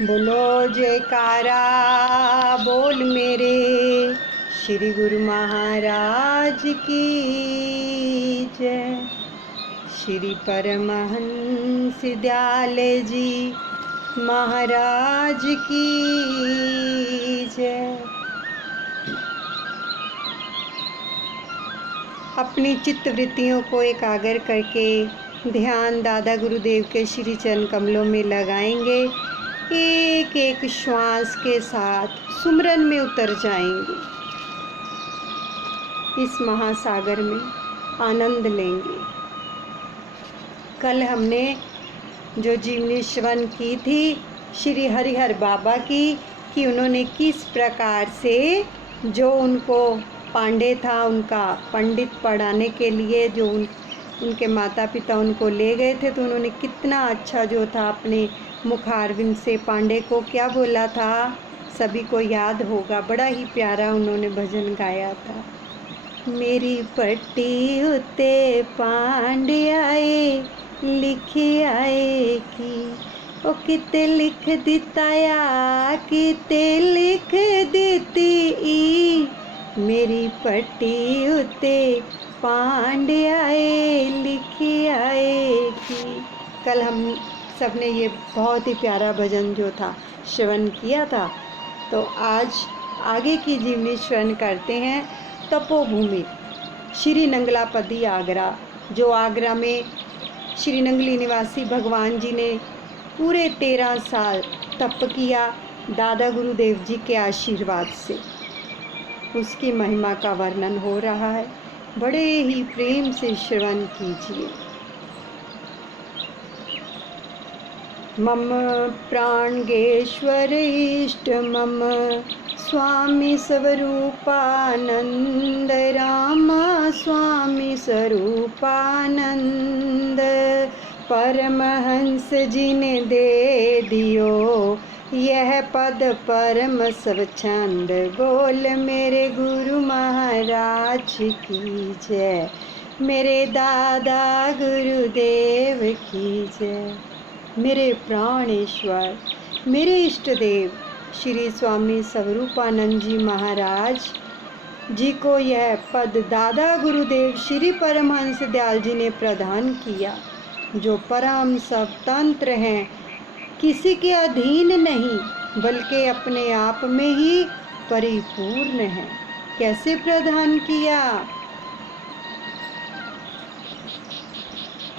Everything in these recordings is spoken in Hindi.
बोलो जयकारा बोल मेरे श्री गुरु महाराज की जय। श्री परमहंस दयाले जी महाराज की जय। अपनी चित्तवृत्तियों को एकाग्र करके ध्यान दादा गुरुदेव के श्री चरण कमलों में लगाएंगे। एक एक श्वास के साथ सुमरन में उतर जाएंगे। इस महासागर में आनंद लेंगे। कल हमने जो जीवनी श्रवण की थी श्री हरिहर बाबा की, कि उन्होंने किस प्रकार से जो उनको पांडे था उनका पंडित पढ़ाने के लिए जो उनके माता पिता उनको ले गए थे, तो उन्होंने कितना अच्छा जो था अपने मुखारविंद से पांडे को क्या बोला था, सभी को याद होगा। बड़ा ही प्यारा उन्होंने भजन गाया था। मेरी पट्टी उते पांडे आए लिखे आए कि ओ किते लिख दिता या किते लिख दिती ई। मेरी पट्टी उते पांडे आए लिखे आए कि। कल हम सब ने ये बहुत ही प्यारा भजन जो था श्रवण किया था। तो आज आगे की जीवनी श्रवण करते हैं। तपोभूमि श्री नंगलापदी आगरा, जो आगरा में श्री नंगली निवासी भगवान जी ने पूरे 13 साल तप किया दादा गुरुदेव जी के आशीर्वाद से, उसकी महिमा का वर्णन हो रहा है। बड़े ही प्रेम से श्रवण कीजिए। मम प्राणगेश्वर इष्ट मम स्वामी स्वरूपानंद राम स्वामी स्वरूपानंद। परमहंस जी ने दे दियो यह पद परम स्वच्छंद। बोल मेरे गुरु महाराज की जय, मेरे दादा गुरुदेव की जय। मेरे प्राणेश्वर मेरे इष्ट देव श्री स्वामी स्वरूपानंद जी महाराज जी को यह पद दादा गुरुदेव श्री परमहंस दयाल जी ने प्रदान किया, जो परम स्वतंत्र हैं, किसी के अधीन नहीं बल्कि अपने आप में ही परिपूर्ण हैं। कैसे प्रदान किया?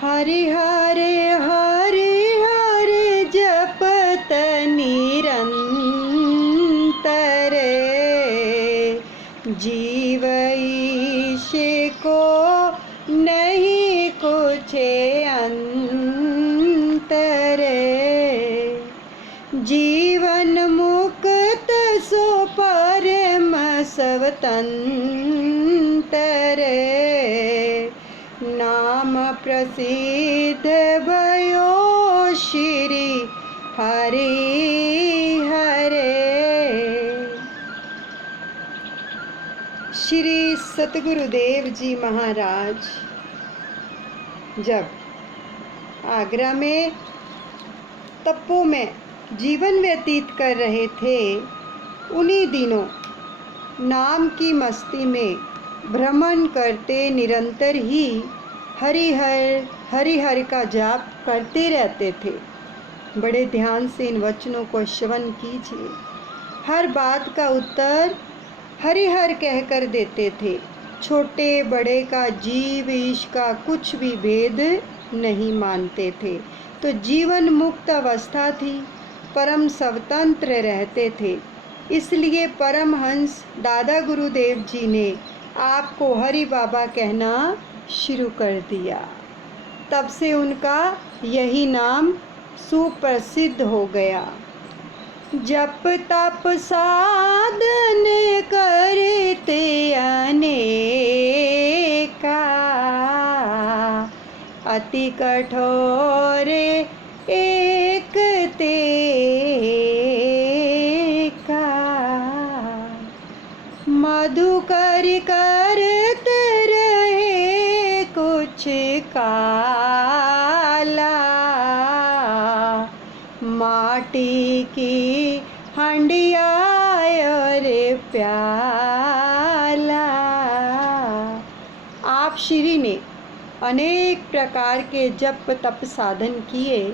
हरि हरे हरि हरे जपत निरंतर। जीव ईश को नहीं कुछ अंतर। जीवन मुक्त सो परम स्वतंत्र। नाम प्रसिद्ध भयो श्री हरि हरे। श्री सतगुरुदेव जी महाराज जब आगरा में तपों में जीवन व्यतीत कर रहे थे, उन्हीं दिनों नाम की मस्ती में भ्रमण करते निरंतर ही हरिहर का जाप करते रहते थे। बड़े ध्यान से इन वचनों को श्रवण कीजिए। हर बात का उत्तर हरिहर कहकर देते थे। छोटे बड़े का जीव ईश का कुछ भी भेद नहीं मानते थे। तो जीवन मुक्त अवस्था थी, परम स्वतंत्र रहते थे। इसलिए परमहंस दादा गुरुदेव जी ने आपको हरि बाबा कहना शुरू कर दिया। तब से उनका यही नाम सुप्रसिद्ध हो गया। जप तप साधन करते अनेका, अति कठोर एक ते का। मधुकर करते रहे कुछ काला, माटी की हांडिया रे प्याला। आप श्री ने अनेक प्रकार के जप तप साधन किए,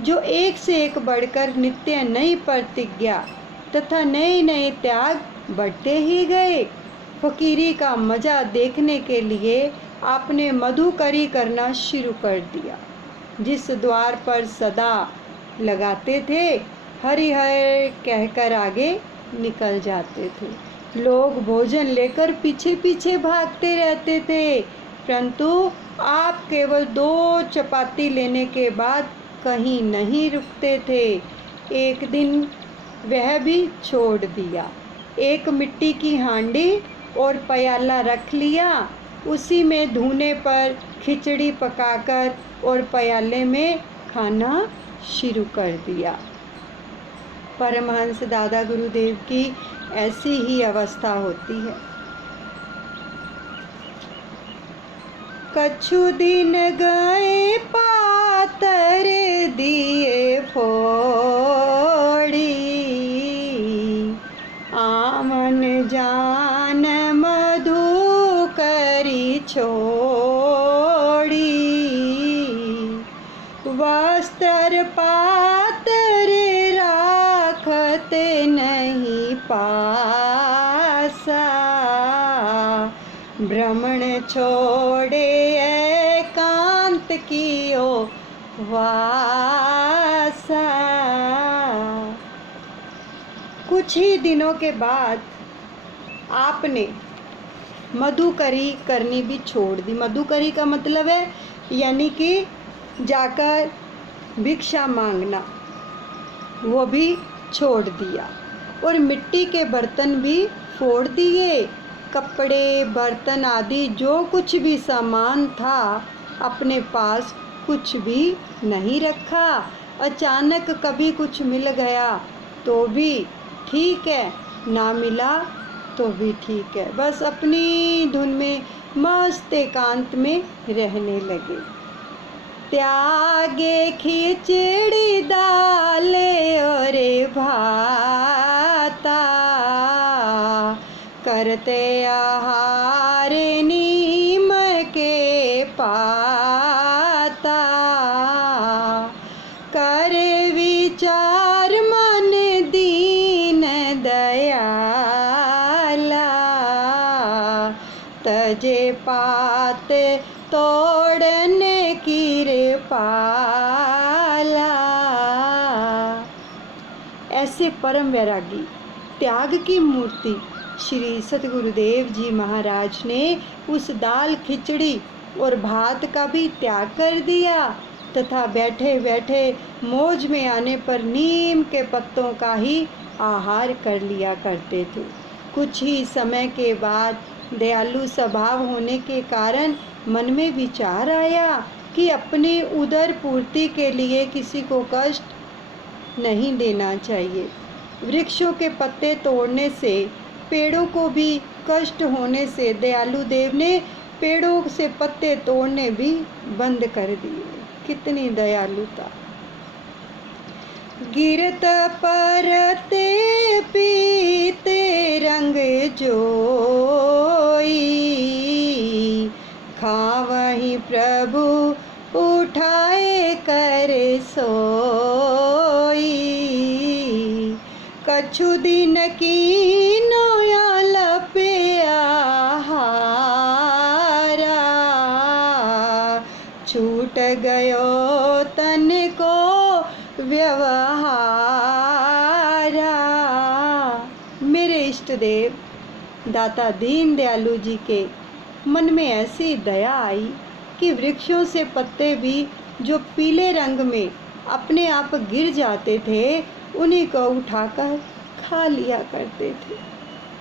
जो एक से एक बढ़कर नित्य नई प्रतिज्ञा तथा नए नए त्याग बढ़ते ही गए। फकीरी का मज़ा देखने के लिए आपने मधुकरी करना शुरू कर दिया। जिस द्वार पर सदा लगाते थे, हरिहर कहकर आगे निकल जाते थे। लोग भोजन लेकर पीछे पीछे भागते रहते थे, परंतु आप केवल 2 चपाती लेने के बाद कहीं नहीं रुकते थे। एक दिन वह भी छोड़ दिया। एक मिट्टी की हांडी और प्याला रख लिया, उसी में धुने पर खिचड़ी पकाकर और प्याले में खाना शुरू कर दिया। परमहंस दादा गुरुदेव की ऐसी ही अवस्था होती है। कछु दिन गए पातर दिए फोड़ी, आमन जान मधु करी छोड़ी। वस्त्र पातर राखत नहीं पासा, भ्रमण छोड़े एकांत कियो वासा। कुछ ही दिनों के बाद आपने मधुकरी करनी भी छोड़ दी। मधुकरी का मतलब है यानी कि जाकर भिक्षा मांगना, वो भी छोड़ दिया और मिट्टी के बर्तन भी फोड़ दिए। कपड़े बर्तन आदि जो कुछ भी सामान था अपने पास कुछ भी नहीं रखा। अचानक कभी कुछ मिल गया तो भी ठीक है, ना मिला तो भी ठीक है, बस अपनी धुन में मस्त एकांत में रहने लगे। त्यागे खिचड़ी दाले और भाता, करते आहार नीम के पाता। कर विचार मन दीन दयाला, तजे पात तोड़ने कृपाला। ऐसे परम वैरागी त्याग की मूर्ति श्री सतगुरुदेव जी महाराज ने उस दाल खिचड़ी और भात का भी त्याग कर दिया तथा बैठे बैठे मौज में आने पर नीम के पत्तों का ही आहार कर लिया करते थे। कुछ ही समय के बाद दयालु स्वभाव होने के कारण मन में विचार आया कि अपनी उदर पूर्ति के लिए किसी को कष्ट नहीं देना चाहिए। वृक्षों के पत्ते तोड़ने से, पेड़ों को भी कष्ट होने से दयालु देव ने पेड़ों से पत्ते तोड़ने भी बंद कर दिए। कितनी दयालुता। गिरत परते पीते रंग जोई, खावहीं प्रभु उठाए कर सोई। कछु दिन की नोयल पे आहारा, छूट गयो तन को व्यवहारा। मेरे इष्ट देव दाता दीन दयालु जी के मन में ऐसी दया आई कि वृक्षों से पत्ते भी जो पीले रंग में अपने आप गिर जाते थे उन्हीं को उठाकर खा लिया करते थे।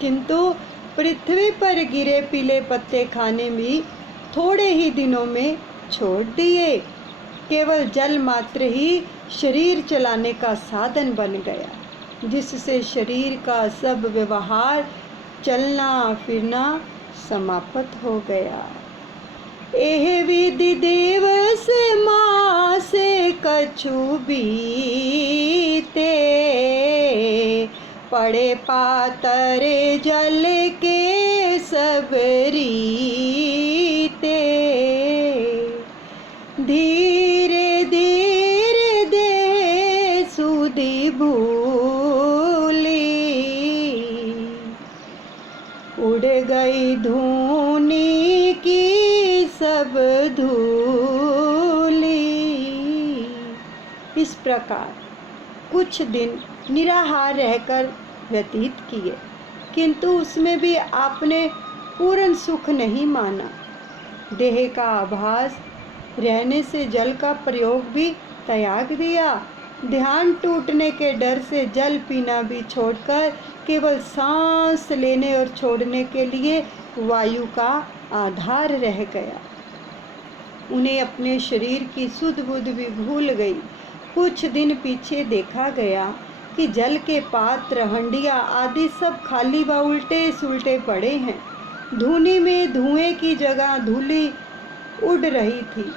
किंतु पृथ्वी पर गिरे पीले पत्ते खाने भी थोड़े ही दिनों में छोड़ दिए। केवल जल मात्र ही शरीर चलाने का साधन बन गया, जिससे शरीर का सब व्यवहार चलना फिरना समाप्त हो गया। एह विधि दिवस मास कछु बीते, पड़े पातर जल के सब रीते। धीरे धीरे दे सुधि भूली, उड़ गई धूनी की सब धूली। इस प्रकार कुछ दिन निराहार रहकर व्यतीत किए, किंतु उसमें भी आपने पूर्ण सुख नहीं माना। देह का आभास रहने से जल का प्रयोग भी त्याग दिया। ध्यान टूटने के डर से जल पीना भी छोड़कर केवल सांस लेने और छोड़ने के लिए वायु का आधार रह गया। उन्हें अपने शरीर की सुध बुध भी भूल गई। कुछ दिन पीछे देखा गया कि जल के पात्र, हंडिया आदि सब खाली व उल्टे सुलटे पड़े हैं। धूनी में धुएं की जगह धूली उड़ रही थी।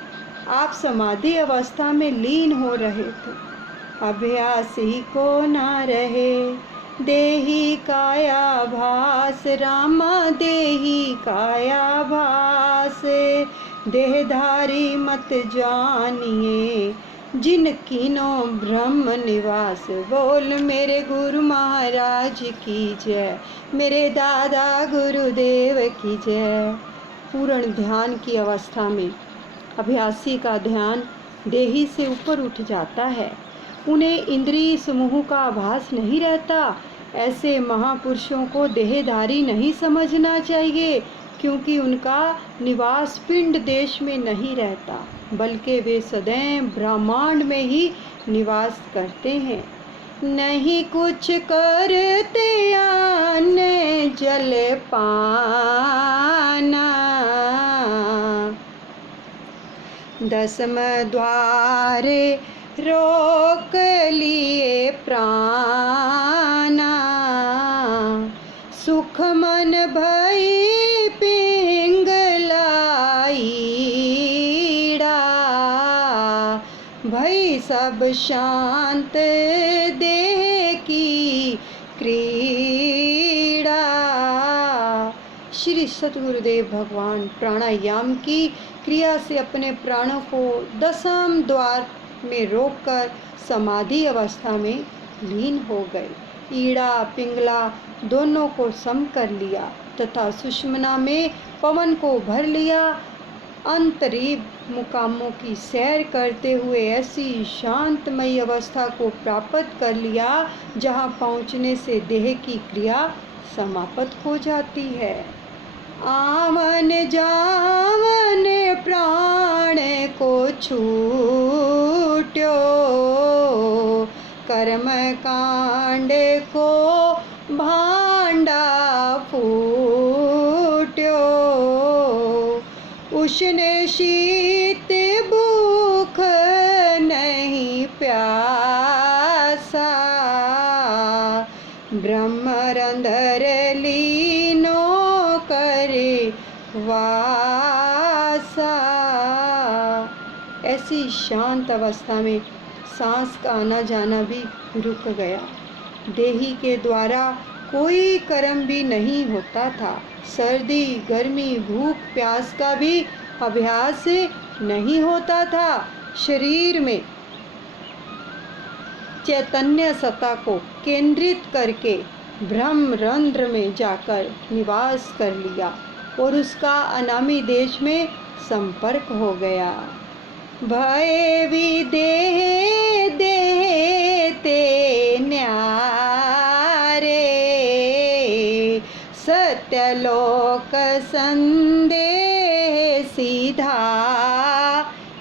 आप समाधि अवस्था में लीन हो रहे थे। अभ्यास ही को ना रहे, देही काया भास, रामा देही काया भास। देहधारी मत जानिए, जिन कीनो ब्रह्म निवास। बोल मेरे गुरु महाराज की जय, मेरे दादा गुरुदेव की जय। पूर्ण ध्यान की अवस्था में अभ्यासी का ध्यान देही से ऊपर उठ जाता है। उन्हें इंद्रिय समूह का आभास नहीं रहता। ऐसे महापुरुषों को देहधारी नहीं समझना चाहिए, क्योंकि उनका निवास पिंड देश में नहीं रहता, बल्कि वे सदैव ब्रह्मांड में ही निवास करते हैं। नहीं कुछ करते अन्न जल पाना, दसम द्वारे रोक लिए प्राणा। सुख मन भई पिंगलाईड़ा, भई सब शांत देह की क्रीड़ा। श्री सतगुरुदेव भगवान प्राणायाम की क्रिया से अपने प्राणों को दसम द्वार में रोककर समाधि अवस्था में लीन हो गए। ईड़ा पिंगला दोनों को सम कर लिया तथा सुषुम्ना में पवन को भर लिया। अंतरीव मुकामों की सैर करते हुए ऐसी शांतमयी अवस्था को प्राप्त कर लिया जहाँ पहुँचने से देह की क्रिया समाप्त हो जाती है। आवन जावन प्राण को छूट्यो, कर्म कांड को भांडा फूट्यो। उष्ण शीत भूख नहीं प्यासा, ब्रह्म रंधर लीनो करे वासा। ऐसी शांत अवस्था में सांस का आना जाना भी रुक गया। देही के द्वारा कोई कर्म भी नहीं होता था। सर्दी गर्मी भूख प्यास का भी अभ्यास नहीं होता था। शरीर में चैतन्य सत्ता को केंद्रित करके ब्रह्म रंध्र में जाकर निवास कर लिया और उसका अनामी देश में संपर्क हो गया। भय भी देह देते न्यारे, सत्यलोक संदेह सीधा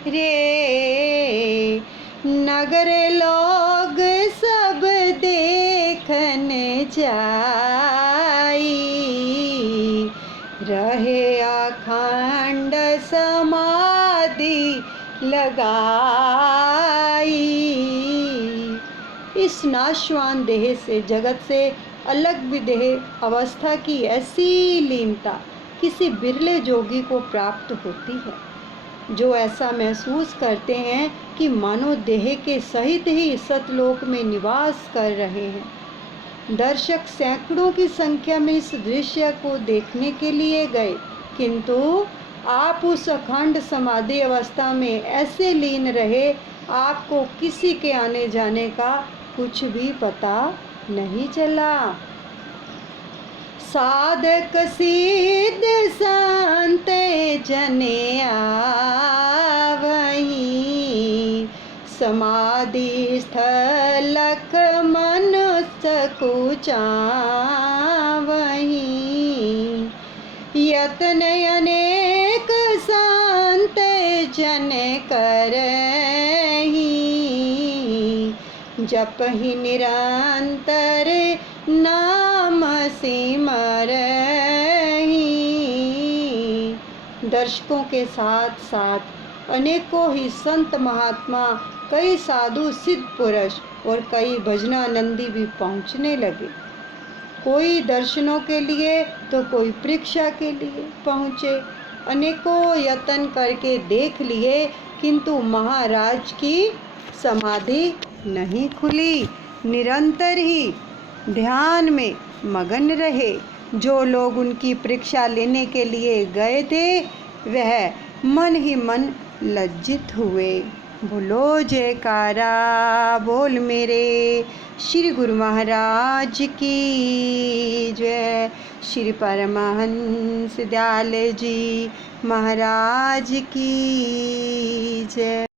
रे। नगर लोग सब देखने जाई, रहे अखंड समाधि लगाई। इस नाशवान देह से, जगत से अलग विदेह अवस्था की ऐसी लीनता किसी बिरले जोगी को प्राप्त होती है, जो ऐसा महसूस करते हैं कि मानो देह के सहित ही सतलोक में निवास कर रहे हैं। दर्शक सैकड़ों की संख्या में इस दृश्य को देखने के लिए गए, किंतु आप उस अखंड समाधि अवस्था में ऐसे लीन रहे, आपको किसी के आने जाने का कुछ भी पता नहीं चला। साधक सिद्ध संत जने आवहीं, समाधि स्थलक मनुष्य कुचावहीं। यत्न अनेक संत जन करहीं, जपहि निरंतर नाम सिमरहीं। दर्शकों के साथ साथ अनेकों ही संत महात्मा, कई साधु सिद्ध पुरुष और कई भजनानंदी भी पहुँचने लगे। कोई दर्शनों के लिए तो कोई परीक्षा के लिए पहुँचे। अनेकों यत्न करके देख लिए, किंतु महाराज की समाधि नहीं खुली। निरंतर ही ध्यान में मगन रहे। जो लोग उनकी परीक्षा लेने के लिए गए थे, वह मन ही मन लज्जित हुए। बोलो जयकारा बोल मेरे श्री गुरु महाराज की जय। श्री परमहंस दयाल जी महाराज की जय।